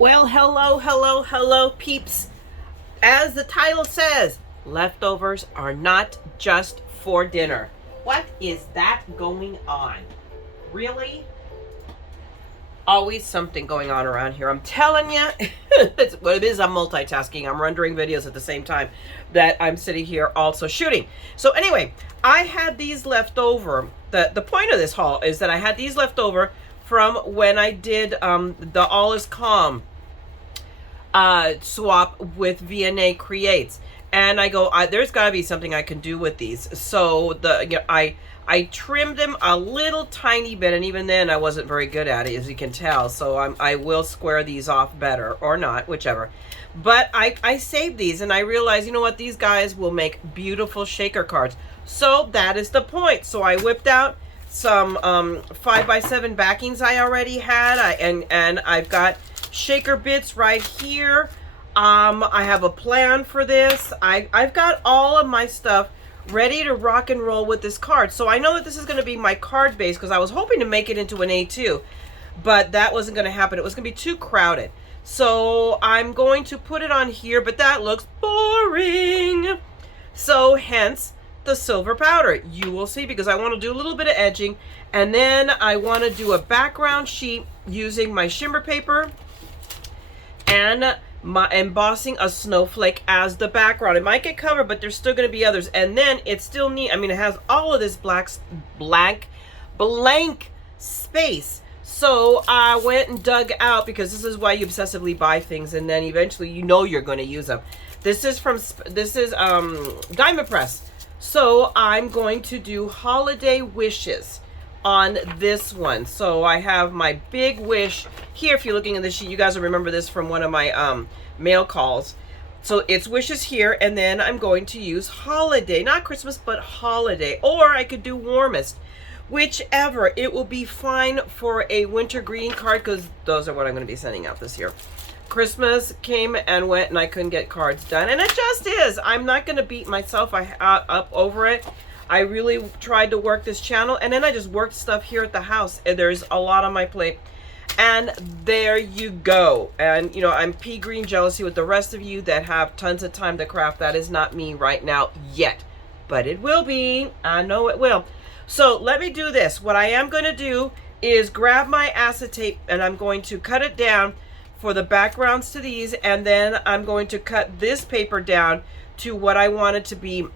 Well, hello, peeps. As the title says, leftovers are not just for dinner. What is that going on? Really? Always something going on around here. I'm telling you, it's what it is. I'm multitasking. I'm rendering videos at the same time that I'm sitting here also shooting. So anyway, I had these left over. The point of this haul is that I had these left over from when I did the All Is Calm swap with Verne Creates, and I go, there's got to be something I can do with these. So I trimmed them a little tiny bit, and even then I wasn't very good at it, as you can tell. So I will square these off better, or not, whichever. But I saved these, and I realized, you know what, these guys will make beautiful shaker cards. So that is the point. So I whipped out some 5x7 backings I already had, and I've got shaker bits right here. I have a plan for this. I've got all of my stuff ready to rock and roll with this card. So I know that this is going to be my card base, because I was hoping to make it into an A2, but that wasn't going to happen. It was going to be too crowded. So I'm going to put it on here, but that looks boring. So hence the silver powder. You will see, because I want to do a little bit of edging, and then I want to do a background sheet using my shimmer paper and my embossing a snowflake as the background. It might get covered, but there's still going to be others. And then it's still neat. I mean, it has all of this blank space. So I went and dug out, because this is why you obsessively buy things, and then eventually you know you're going to use them. This is Diamond Press. So I'm going to do holiday wishes on this one. So I have my big wish here. If you're looking at the sheet, you guys will remember this from one of my mail calls. So it's wishes here, and then I'm going to use holiday, not Christmas, but holiday, or I could do warmest, whichever. It will be fine for a winter greeting card, because those are what I'm going to be sending out this year. Christmas came and went, and I couldn't get cards done, and it just is. I'm not going to beat myself up over it. I really tried to work this channel, and then I just worked stuff here at the house, and there's a lot on my plate. And there you go. And, you know, I'm pea green jealousy with the rest of you that have tons of time to craft. That is not me right now yet, but it will be. I know it will. So let me do this. What I am going to do is grab my acetate, and I'm going to cut it down for the backgrounds to these, and then I'm going to cut this paper down to what I want it to be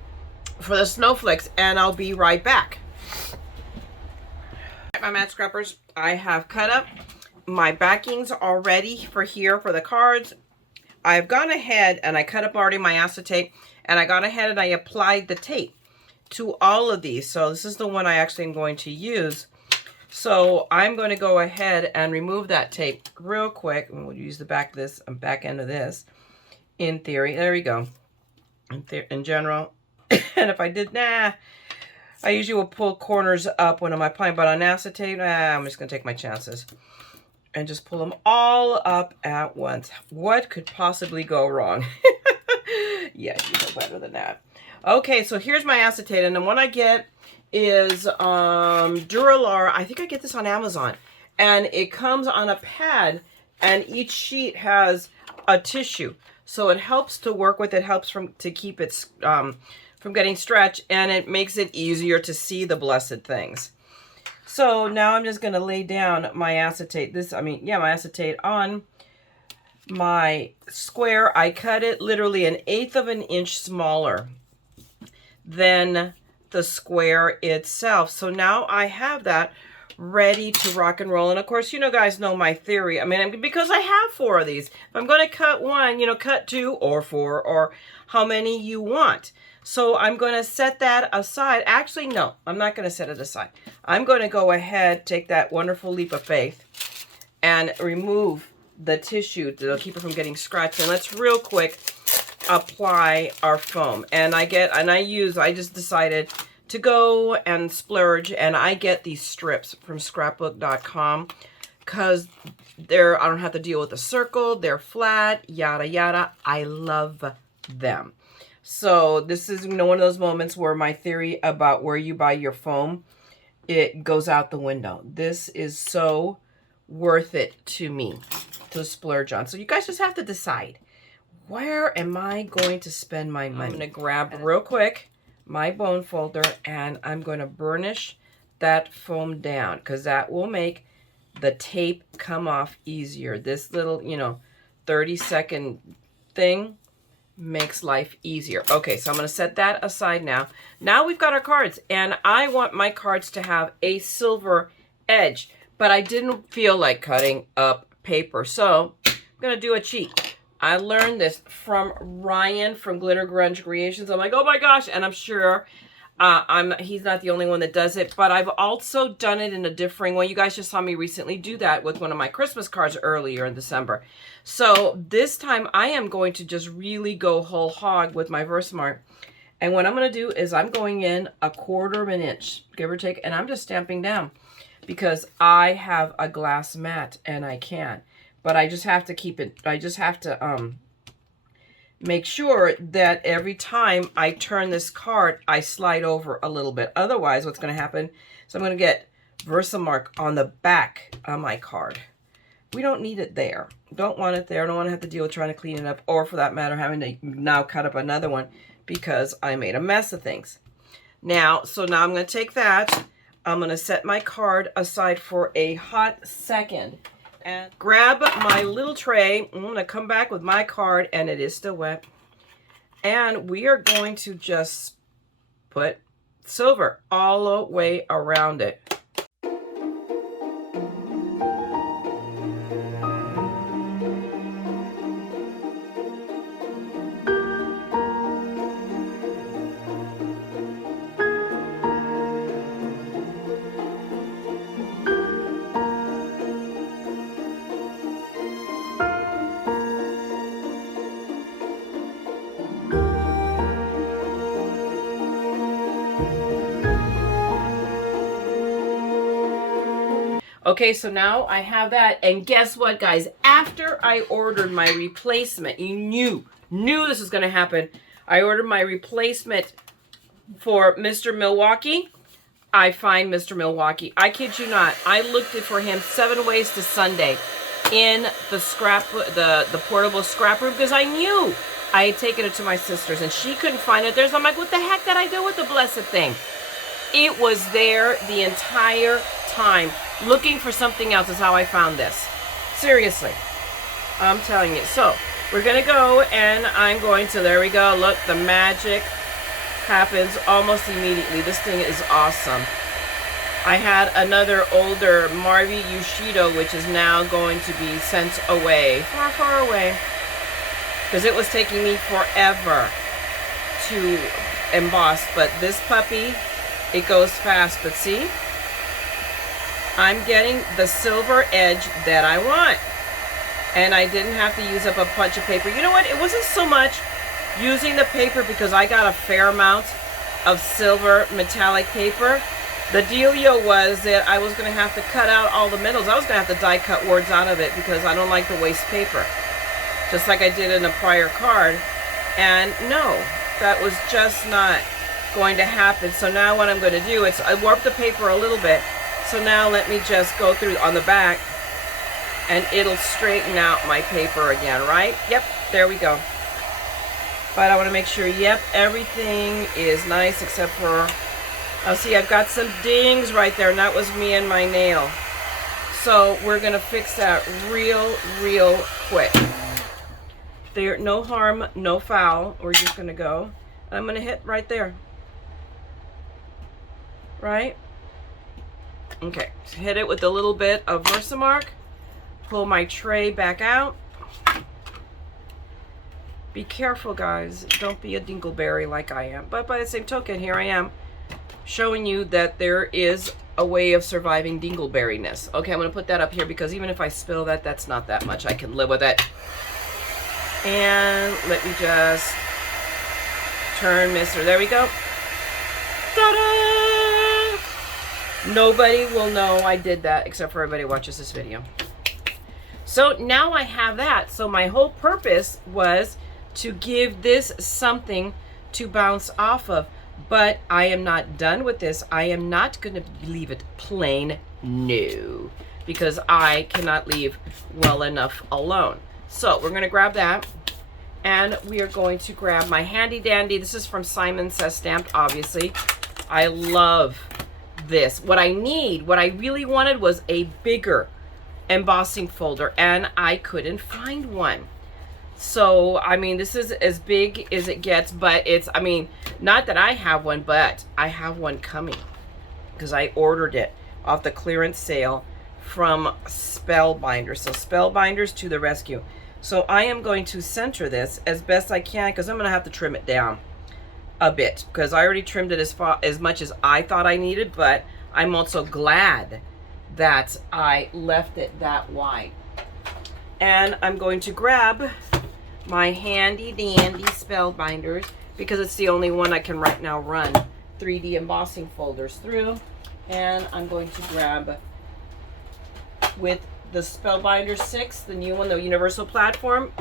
for the snowflakes, and I'll be right back. My mat scrappers, I have cut up my backings already for here for the cards. I've gone ahead and I cut up already my acetate, and I got ahead and I applied the tape to all of these. So this is the one I actually am going to use. So I'm going to go ahead and remove that tape real quick, and we'll use the back end of this. In theory, there we go. In general. And if I did, I usually will pull corners up when I'm applying, but on acetate, I'm just going to take my chances and just pull them all up at once. What could possibly go wrong? Yeah, you know better than that. Okay, so here's my acetate, and then what I get is Dura-Lar. I think I get this on Amazon, and it comes on a pad, and each sheet has a tissue, so it helps to work with. It helps to keep it from getting stretched, and it makes it easier to see the blessed things. So now I'm just going to lay down my acetate. My acetate on my square. I cut it literally 1/8 of an inch smaller than the square itself. So now I have that ready to rock and roll. And of course, you know, guys know my theory. I mean, because I have 4 of these. If I'm going to cut 1, you know, cut 2 or 4 or how many you want. So I'm going to set that aside. Actually, no, I'm not going to set it aside. I'm going to go ahead, take that wonderful leap of faith, and remove the tissue to keep it from getting scratched. And let's real quick apply our foam. And I just decided to go and splurge, and I get these strips from scrapbook.com, because I don't have to deal with a circle. They're flat, yada, yada. I love them. So this is, you know, one of those moments where my theory about where you buy your foam, it goes out the window. This is so worth it to me. to splurge on. So you guys just have to decide, where am I going to spend my money? I'm going to grab real quick my bone folder, and I'm going to burnish that foam down, because that will make the tape come off easier. This little, 30-second thing makes life easier. Okay, so I'm going to set that aside now. Now we've got our cards, and I want my cards to have a silver edge, but I didn't feel like cutting up paper, so I'm going to do a cheat. I learned this from Ryan from Glitter Grunge Creations. I'm like, oh my gosh, and I'm sure he's not the only one that does it, but I've also done it in a differing way. You guys just saw me recently do that with one of my Christmas cards earlier in December. So this time I am going to just really go whole hog with my Versamark. And what I'm going to do is I'm going in 1/4 of an inch, give or take, and I'm just stamping down because I have a glass mat and I can. But I just have to keep it, I just have to make sure that every time I turn this card, I slide over a little bit. Otherwise, what's going to happen is I'm going to get Versamark on the back of my card. We don't need it there. Don't want it there. I don't want to have to deal with trying to clean it up, or for that matter, having to now cut up another one because I made a mess of things. Now I'm going to take that. I'm going to set my card aside for a hot second and grab my little tray. I'm going to come back with my card, and it is still wet. And we are going to just put silver all the way around it. Okay, so now I have that, and guess what, guys? After I ordered my replacement, you knew this was going to happen. I ordered my replacement for Mr. Milwaukee. I find Mr. Milwaukee. I kid you not. I looked for him 7 ways to Sunday in the portable scrap room because I knew I had taken it to my sister's and she couldn't find it there. So I'm like, what the heck did I do with the blessed thing? It was there the entire time. Looking for something else is how I found this. Seriously. I'm telling you. So, we're going to go, and I'm going to, there we go. Look, the magic happens almost immediately. This thing is awesome. I had another older Marvi Yushido, which is now going to be sent away. Far, far away. Because it was taking me forever to emboss. But this puppy, it goes fast. But see? I'm getting the silver edge that I want. And I didn't have to use up a bunch of paper. You know what? It wasn't so much using the paper because I got a fair amount of silver metallic paper. The dealio was that I was going to have to cut out all the metals. I was going to have to die cut words out of it because I don't like to waste paper. Just like I did in a prior card. And no, that was just not going to happen. So now what I'm going to do is I warped the paper a little bit. So now let me just go through on the back and it'll straighten out my paper again, right? Yep, there we go. But I want to make sure, yep, everything is nice except for, oh, see, I've got some dings right there, and that was me and my nail. So we're going to fix that real quick. There, no harm, no foul. We're just going to go. I'm going to hit right there. Right? Okay, so hit it with a little bit of Versamark. Pull my tray back out. Be careful, guys. Don't be a dingleberry like I am. But by the same token, here I am showing you that there is a way of surviving dingleberryness. Okay, I'm going to put that up here because even if I spill that, that's not that much. I can live with it. And let me just turn Mr. There we go. Ta-da! Nobody will know I did that except for everybody who watches this video. So now I have that. So my whole purpose was to give this something to bounce off of. But I am not done with this. I am not going to leave it plain. No. because I cannot leave well enough alone. So we're going to grab that, and we are going to grab my handy dandy. This is from Simon Says Stamped, obviously. I love this. What I really wanted was a bigger embossing folder, and I couldn't find one. So, I mean, this is as big as it gets, but it's, I mean, not that I have one, but I have one coming because I ordered it off the clearance sale from Spellbinders. So Spellbinders to the rescue. So I am going to center this as best I can because I'm going to have to trim it down a bit because I already trimmed it as much as I thought I needed, but I'm also glad that I left it that wide. And I'm going to grab my handy dandy Spellbinders because it's the only one I can right now run 3D embossing folders through. And I'm going to grab with the Spellbinder 6, the new one, the universal platform.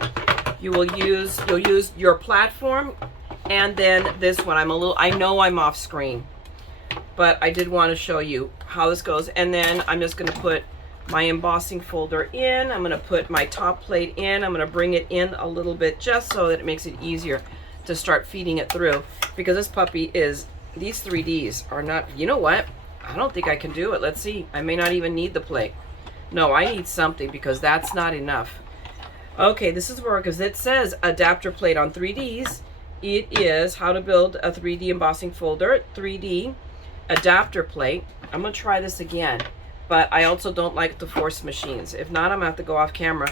You'll use your platform, and then this one. I know I'm off screen, but I did want to show you how this goes. And then I'm just going to put my embossing folder in. I'm going to put my top plate in. I'm going to bring it in a little bit just so that it makes it easier to start feeding it through, because this puppy is, these 3Ds are not, you know what? I don't think I can do it. Let's see. I may not even need the plate. No, I need something because that's not enough. Okay, this is where, because it says adapter plate on 3Ds. It is how to build a 3D embossing folder, 3D adapter plate. I'm going to try this again. But I also don't like to force machines. If not, I'm going to have to go off camera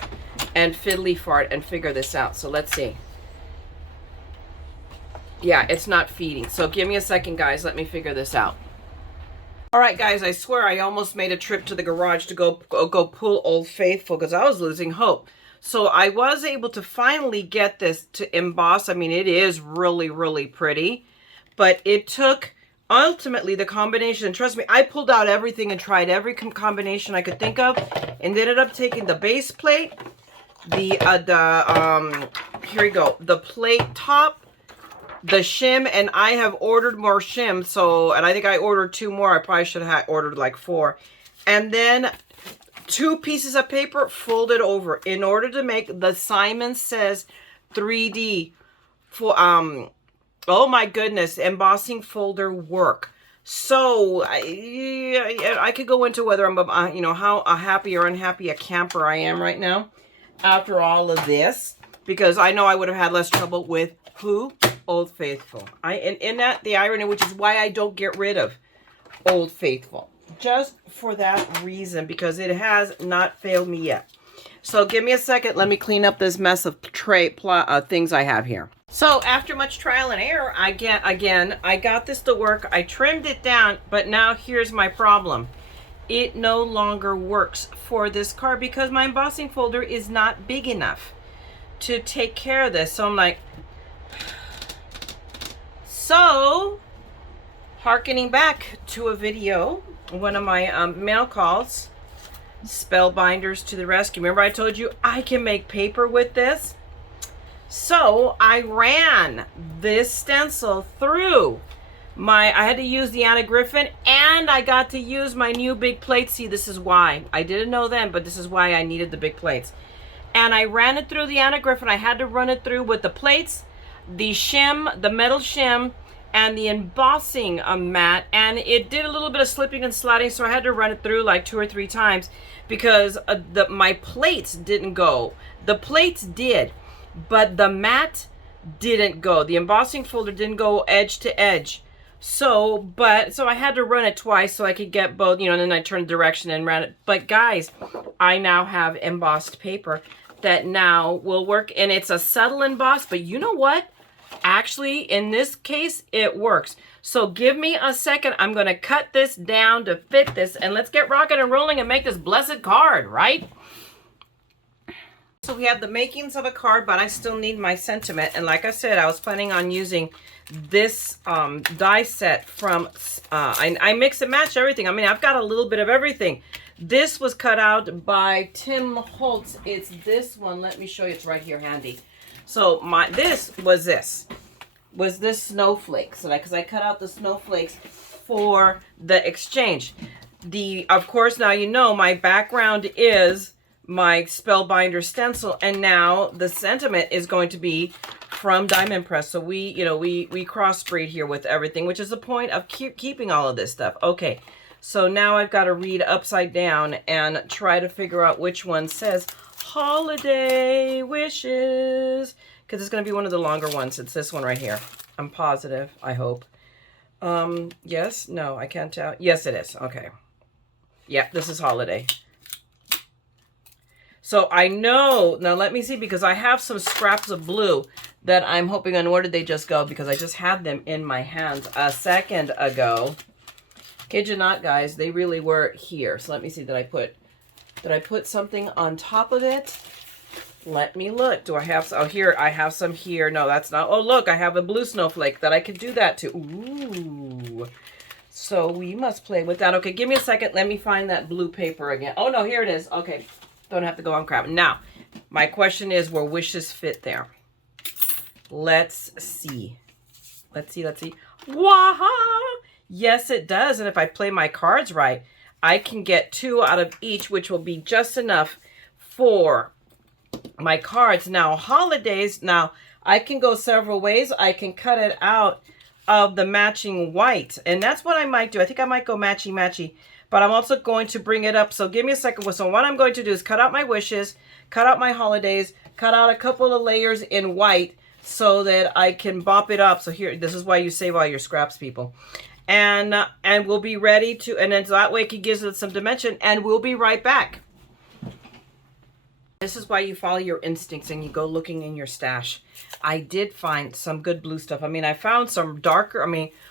and fiddly fart and figure this out. So let's see. Yeah, it's not feeding. So give me a second, guys. Let me figure this out. All right, guys, I swear I almost made a trip to the garage to go pull Old Faithful because I was losing hope. So I was able to finally get this to emboss. I mean, it is really, really pretty. But it took... ultimately, the combination, trust me, I pulled out everything and tried every combination I could think of, and ended up taking the base plate, here we go, the plate top, the shim, and I have ordered more shim, so, and I think I ordered 2 more. I probably should have ordered like 4. And then 2 pieces of paper folded over in order to make the Simon Says 3D for, oh my goodness, embossing folder work. So I could go into whether I'm, you know, how happy or unhappy a camper I am right now after all of this, because I know I would have had less trouble with who? Old Faithful. And that the irony, which is why I don't get rid of Old Faithful, just for that reason, because it has not failed me yet. So give me a second. Let me clean up this mess of things I have here. So after much trial and error, I got this to work. I trimmed it down, but now here's my problem. It no longer works for this card because my embossing folder is not big enough to take care of this. So I'm like, so hearkening back to a video, one of my mail calls, Spellbinders to the rescue. Remember I told you I can make paper with this? So I ran this stencil through I had to use the Anna Griffin, and I got to use my new big plates. See, this is why. I didn't know then, but this is why I needed the big plates. And I ran it through the Anna Griffin. I had to run it through with the plates, the shim, the metal shim, and the embossing mat. And it did a little bit of slipping and sliding, so I had to run it through like 2 or 3 times because my plates didn't go. The plates did, but the mat didn't go. The embossing folder didn't go edge to edge. So I had to run it twice so I could get both, you know, and then I turned direction and ran it. But guys, I now have embossed paper that now will work, and it's a subtle emboss, but you know what? Actually, in this case, it works. So give me a second. I'm going to cut this down to fit this, and let's get rocking and rolling and make this blessed card, right? So we have the makings of a card, but I still need my sentiment. And like I said, I was planning on using this die set from, I mix and match everything. I mean, I've got a little bit of everything. This was cut out by Tim Holtz. It's this one. Let me show you. It's right here handy. So this was snowflakes. So because I cut out the snowflakes for the exchange. Of course, now you know my background is my Spellbinder stencil, and now the sentiment is going to be from Diamond Press. So we crossbreed here with everything, which is the point of keeping all of this stuff. Okay, so now I've got to read upside down and try to figure out which one says holiday wishes, because it's going to be one of the longer ones. It's this one right here. I'm positive, I hope. Yes, no, I can't tell. Yes, it is. Okay. Yeah, this is holiday. So I know, now let me see, because I have some scraps of blue that I'm hoping on. Where did they just go? Because I just had them in my hands a second ago. Kid you not, guys, they really were here. So let me see, did I put something on top of it? Let me look. Do I have, oh, here, I have some here. No, that's not, oh, look, I have a blue snowflake that I could do that to. Ooh. So we must play with that. Okay, give me a second. Let me find that blue paper again. Oh, no, here it is. Okay. Don't have to go on crap. Now, my question is, will wishes fit there? Let's see. Let's see. Waha! Yes, it does. And if I play my cards right, I can get 2 out of each, which will be just enough for my cards. Now, holidays. Now, I can go several ways. I can cut it out of the matching white. And that's what I might do. I think I might go matchy-matchy. But I'm also going to bring it up. So give me a second. So what I'm going to do is cut out my wishes, cut out my holidays, cut out a couple of layers in white so that I can bop it up. So here, this is why you save all your scraps, people. And we'll be ready to, and then so that way it gives it some dimension, and we'll be right back. This is why you follow your instincts and you go looking in your stash. I did find some good blue stuff. I mean, I found some darker,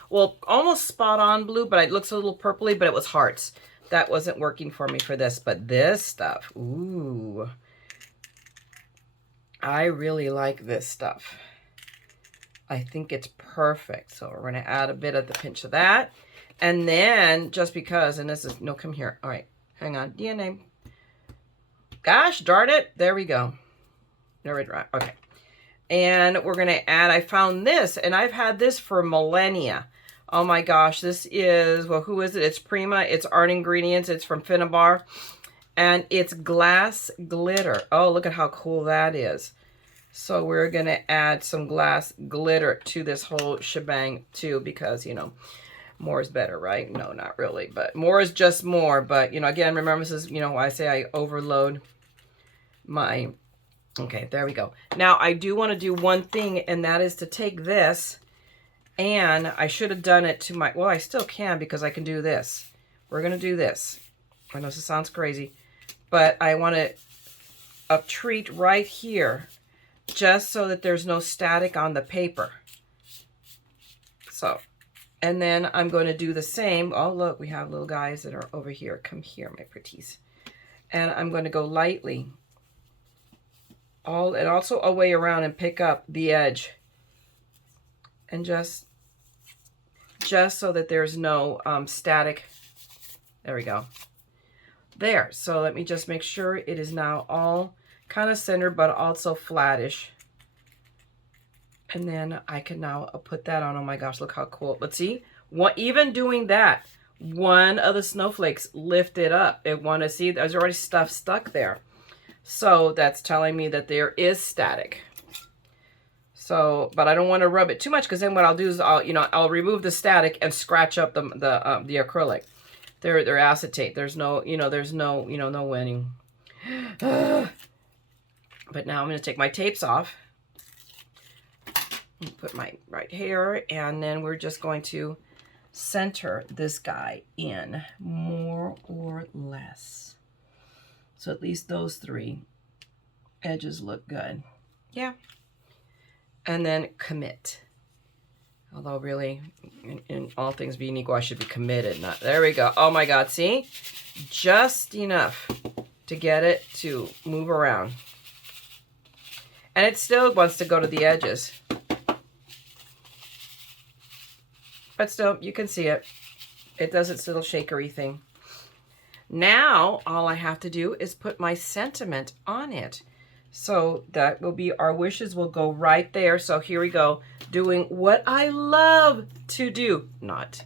well, almost spot on blue, but it looks a little purpley, but it was hearts. That wasn't working for me for this, but this stuff, ooh. I really like this stuff. I think it's perfect. So we're gonna add a bit of the pinch of that. And then, just because, and this is, no, come here. All right, hang on, DNA. Gosh darn it, there we go. There we go, okay. And we're gonna add, I found this, and I've had this for millennia. Oh my gosh, this is, well, who is it? It's Prima, it's Art Ingredients, it's from Finnabar, and it's glass glitter. Oh, look at how cool that is. So we're gonna add some glass glitter to this whole shebang too, because, you know, more is better, right? No, not really, but more is just more. But, you know, again, remember, this is, you know, why I say I overload my, okay, there we go. Now, I do want to do one thing, and that is to take this, and I should have done it to my, well, I still can, because I can do this. We're going to do this. I know this sounds crazy, but I want to treat right here, just so that there's no static on the paper. So, and then I'm going to do the same. Oh, look, we have little guys that are over here. Come here, my pretties. And I'm going to go lightly and also a way around and pick up the edge. And just so that there's no static. There we go. There. So let me just make sure it is now all kind of centered, but also flattish. And then I can now put that on. Oh my gosh, look how cool. Let's see. Even doing that, one of the snowflakes lifted up. It want to see, there's already stuff stuck there. So that's telling me that there is static. So, but I don't want to rub it too much, because then what I'll do is I'll remove the static and scratch up the acrylic. They're acetate. There's no, no winning. But now I'm going to take my tapes off. Put my right here, and then we're just going to center this guy in more or less. So at least those 3 edges look good. Yeah. And then commit. Although really, in all things being equal, I should be committed. Not, there we go. Oh my God, see? Just enough to get it to move around. And it still wants to go to the edges. But still, you can see it. It does its little shakery thing. Now, all I have to do is put my sentiment on it. So that will be, our wishes will go right there. So here we go, doing what I love to do. Not.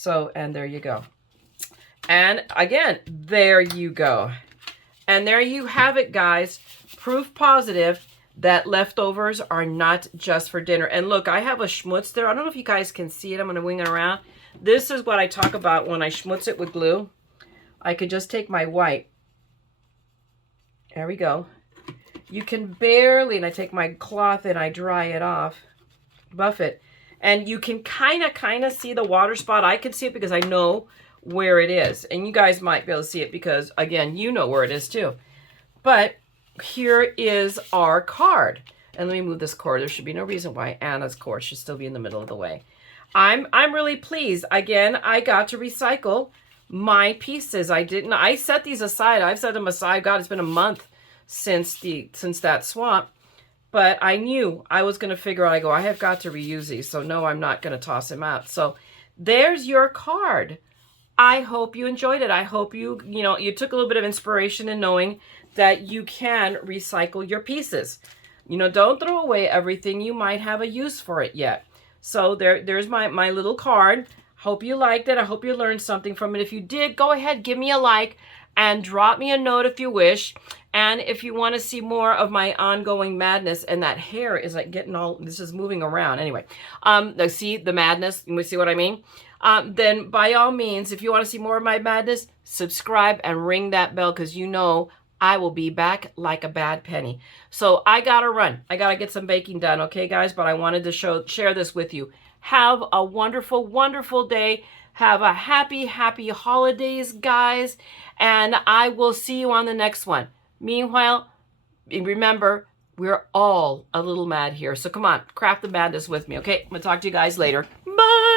So, and there you go. And again, there you go. And there you have it, guys. Proof positive that leftovers are not just for dinner. And look, I have a schmutz there. I don't know if you guys can see it. I'm going to wing it around. This is what I talk about when I schmutz it with glue. I could just take my white. There we go. You can barely, and I take my cloth and I dry it off, buff it. And you can kind of see the water spot. I can see it because I know where it is. And you guys might be able to see it because, again, you know where it is too. But here is our card. And let me move this cord. There should be no reason why Anna's cord should still be in the middle of the way. I'm really pleased. Again, I got to recycle my pieces. I set these aside. I've set them aside. God, it's been a month since that swap. But I knew I was going to figure out, I have got to reuse these. So no, I'm not going to toss them out. So there's your card. I hope you enjoyed it. I hope you took a little bit of inspiration in knowing that you can recycle your pieces. Don't throw away everything. You might have a use for it yet. So there's my little card. Hope you liked it. I hope you learned something from it. If you did, go ahead, give me a like and drop me a note if you wish. And if you want to see more of my ongoing madness, and that hair is like getting all, this is moving around. Anyway, see the madness? You see what I mean? Then by all means, if you want to see more of my madness, subscribe and ring that bell because I will be back like a bad penny. So I got to run. I got to get some baking done. Okay, guys? But I wanted to share this with you. Have a wonderful, wonderful day. Have a happy, happy holidays, guys. And I will see you on the next one. Meanwhile, remember, we're all a little mad here. So come on, craft the madness with me, okay? I'm going to talk to you guys later. Bye!